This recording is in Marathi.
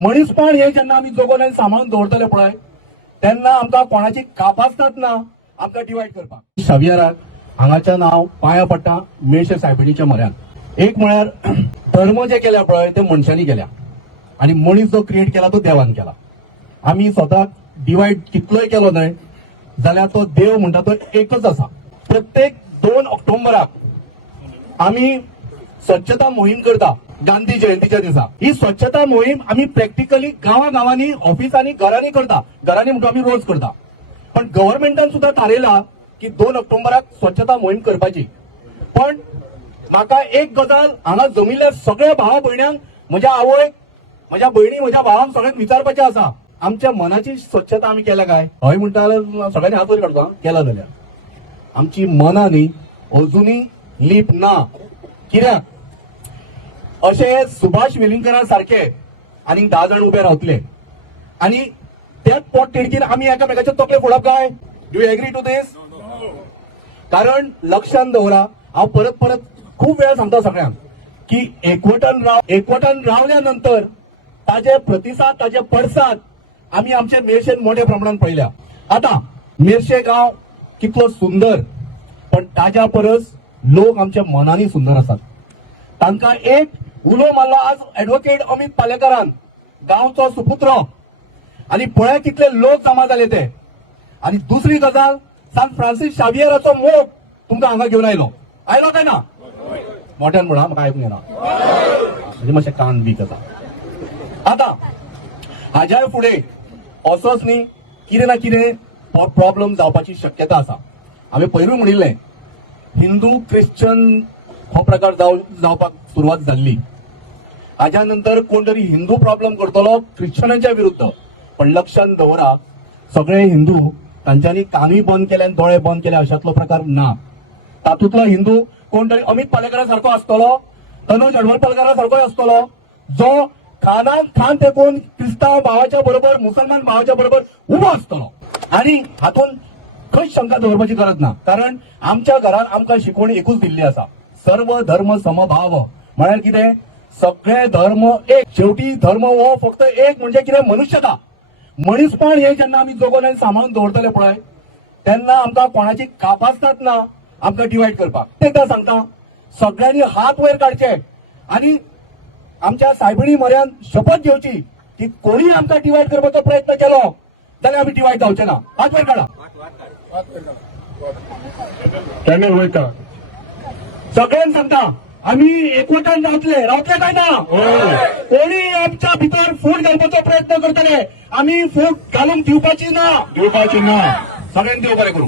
मनीसपण हे जेन्ना आमी जगोवन आनी सांबाळून दवरतले पळय तेन्ना आमकां कोणाची कापासतात ना आमकां डिवायड करपाक। शावियाराक हांगाच्या नांव पांया पडटा मेळशे सायबिणीच्या म्हऱ्यान। एक म्हळ्यार धर्म जे केल्या पळय ते मनशांनी केल्या आनी मनीस जो क्रिएट केला तो देवान केला। आमी स्वताक डिवायड कितलोय केलो न्हय जाल्यार तो देव म्हणटा तो एकच आसा। प्रत्येक 2 ऑक्टोबराक आमी स्वच्छता मोहीम करता गांधी जयंतीच्या दिसा। ही स्वच्छता मोहीम आमी प्रॅक्टिकली गांवांनी ऑफिसांनी घरांनी करता। घरांनी म्हणटा आमी रोज करता, पण गव्हर्नमेंटान सुद्धा थारयला की 2 ऑक्टोबराक स्वच्छता मोहीम करपाची। पण म्हाका एक गजाल हांगा जमिल्ल्या सगळ्या भावा भयण्यांक, म्हज्या आवयक, म्हज्या भयणी, म्हज्या भावांक सगळ्यांक विचारपाचें आसा, आमच्या मनाची स्वच्छता आमी केल्या काय? हय म्हणटा जाल्यार सगळ्यांनी हात वयर काडचो, केला जाल्यार आमची मनां न्ही अजुनूय लीप ना। कित्याक अशे सुभाष वेलिंगकरा सारखे आनी 10 जाण उबे रावतले आनी त्याच पोट तिडकीन आमी एकामेकाचे तकले फोडप काय? डू यू एग्री टू दिस? कारण लक्षात दवरा, हांव परत परत खूप वेळा सांगता सगळ्यांक की एकवटान रावल्या नंतर ताजे प्रतिसाद, ताजे पडसाद आमी आमचे मेळशेन मोठ्या प्रमाणात पळयल्या। आता मेळशे गांव कितलो सुंदर, पण ताज्या परस लोक आमच्या मनांनी सुंदर आसात। तांकां एक उलो मारलो आज ॲडव्होकेट अमित पालेकरान, गांवचो सुपुत्र, आनी पळय कितले लोक जमा जाले ते। आनी दुसरी गजाल, सान फ्रांसीस शावियराचो मोग तुमकां हांगा घेवन आयलो काय ना? मोठ्यान म्हणा, म्हाका आयकूंक येना, म्हणजे मातशें कान बीक आसा। आता हाज्या फुडें असोच न्ही कितें ना कितें प्रॉब्लेम जावपाची शक्यता आसा। हांवें पयरूय म्हणिल्लें हिंदू क्रिश्चन हो प्रकार जावपाक सुरवात जाल्ली। हाज्या नंतर कोण तरी हिंदू प्रॉब्लेम करतलो क्रिश्चनांच्या विरुद्ध, पण लक्षात दवरा, सगळे हिंदू तांच्यांनी कानूय बंद केले आनी दोळे बंद केले अशातलो प्रकार ना। तातूंतलो हिंदू कोण तरी अमित पालेकरा सारको आसतलो, तनुज पालेकरा सारकोय आसतलो, जो खानान खान तेकून क्रिस्तांव भावाच्या बरोबर, मुसलमान भावाच्या बरोबर उबो आसतलो। आनी हातून खंयच शंका दवरपाची गरज ना, कारण आमच्या घरान आमकां शिकवण एकूच दिल्ली आसा, सर्व धर्म समभाव। म्हळ्यार कितें? सगळे धर्म एक। शेवटी धर्म हो फक्त एक म्हणजे कितें? मनुष्यता। मनीसपण हे जेन्ना आमी जगोवन आनी सांबाळून दवरतले पळय तेन्ना आमकां कोणाची कापासतात ना आमकां डिवायड करपाक। एकदां सांगता, सगळ्यांनी हात वयर काडचे आनी आमच्या सायबिणी म्हऱ्यान शपथ घेवची की कोणी आमकां डिवायड करपाचो प्रयत्न केलो जाल्यार आमी डिवायड जावचे ना। हात वयर काडा, कॅमेरा वयता, सगळ्यांक सांगता, आमी एकवटान रावतले काय ना? कोणी आमच्या भितर फूट घालपाचो प्रयत्न करतले, आमी फूट घालूंक दिवपाची ना। सगळ्यांनी देव बरें करूं।